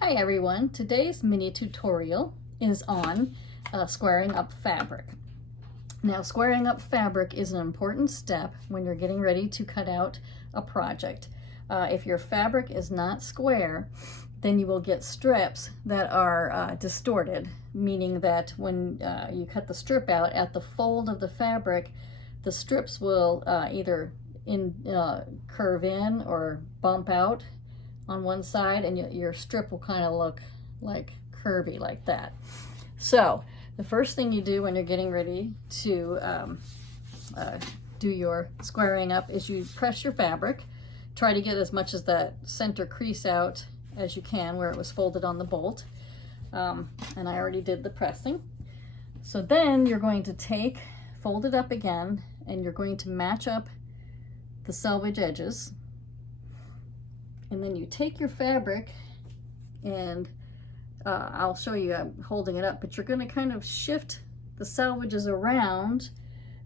Hi everyone, today's mini tutorial is on squaring up fabric. Now, squaring up fabric is an important step when you're getting ready to cut out a project. If your fabric is not square, then you will get strips that are distorted, meaning that when you cut the strip out at the fold of the fabric, the strips will either curve in or bump out on one side, and your strip will kind of look like curvy like that. So the first thing you do when you're getting ready to do your squaring up is you press your fabric. Try to get as much as that center crease out as you can where it was folded on the bolt. And I already did the pressing. So then you're going to fold it up again, and you're going to match up the selvage edges. And then you take your fabric, and I'll show you, I'm holding it up, but you're going to kind of shift the selvages around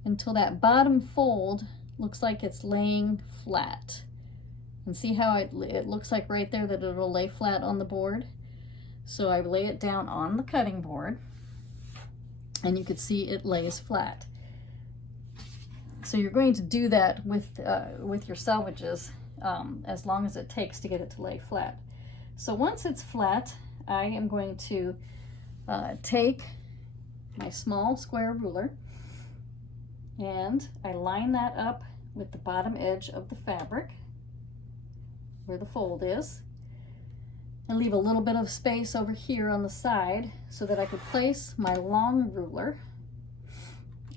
until that bottom fold looks like it's laying flat. And see how it looks like right there that it'll lay flat on the board? So I lay it down on the cutting board, and you can see it lays flat. So you're going to do that with your selvages as long as it takes to get it to lay flat. So once it's flat, I am going to take my small square ruler, and I line that up with the bottom edge of the fabric where the fold is, and leave a little bit of space over here on the side so that I could place my long ruler.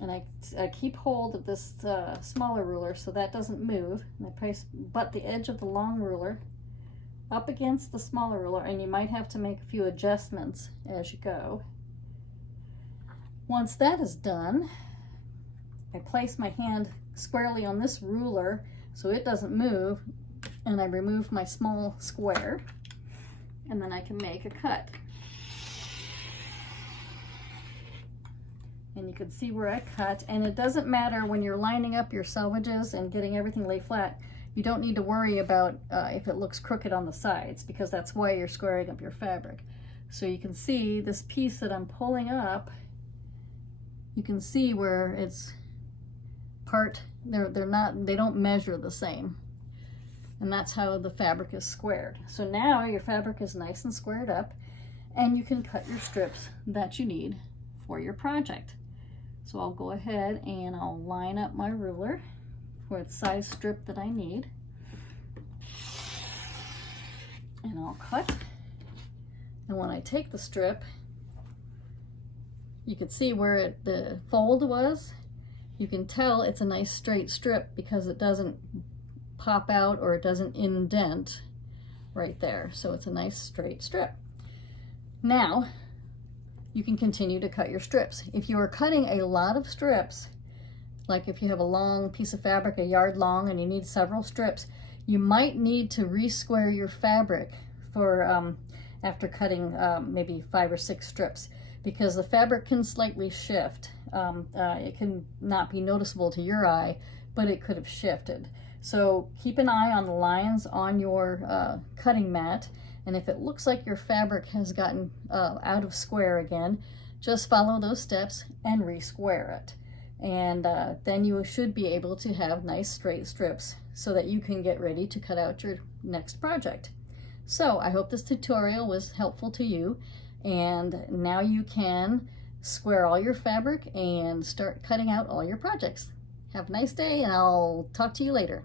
And I keep hold of this smaller ruler so that doesn't move. And I butt the edge of the long ruler up against the smaller ruler, and you might have to make a few adjustments as you go. Once that is done, I place my hand squarely on this ruler so it doesn't move, and I remove my small square, and then I can make a cut. And you can see where I cut, and it doesn't matter when you're lining up your selvages and getting everything lay flat. You don't need to worry about if it looks crooked on the sides, because that's why you're squaring up your fabric. So you can see this piece that I'm pulling up, you can see where it's they don't measure the same. And that's how the fabric is squared. So now your fabric is nice and squared up, and you can cut your strips that you need for your project. So I'll go ahead and I'll line up my ruler for the size strip that I need, and I'll cut. And when I take the strip, you can see where the fold was. You can tell it's a nice straight strip because it doesn't pop out or it doesn't indent right there. So it's a nice straight strip. Now you can continue to cut your strips. If you are cutting a lot of strips, like if you have a long piece of fabric, a yard long, and you need several strips, you might need to re-square your fabric for after cutting maybe 5 or 6 strips, because the fabric can slightly shift. It can not be noticeable to your eye, but it could have shifted. So keep an eye on the lines on your cutting mat, and if it looks like your fabric has gotten out of square again, just follow those steps and re-square it. And then you should be able to have nice straight strips so that you can get ready to cut out your next project. So I hope this tutorial was helpful to you, and now you can square all your fabric and start cutting out all your projects. Have a nice day, and I'll talk to you later.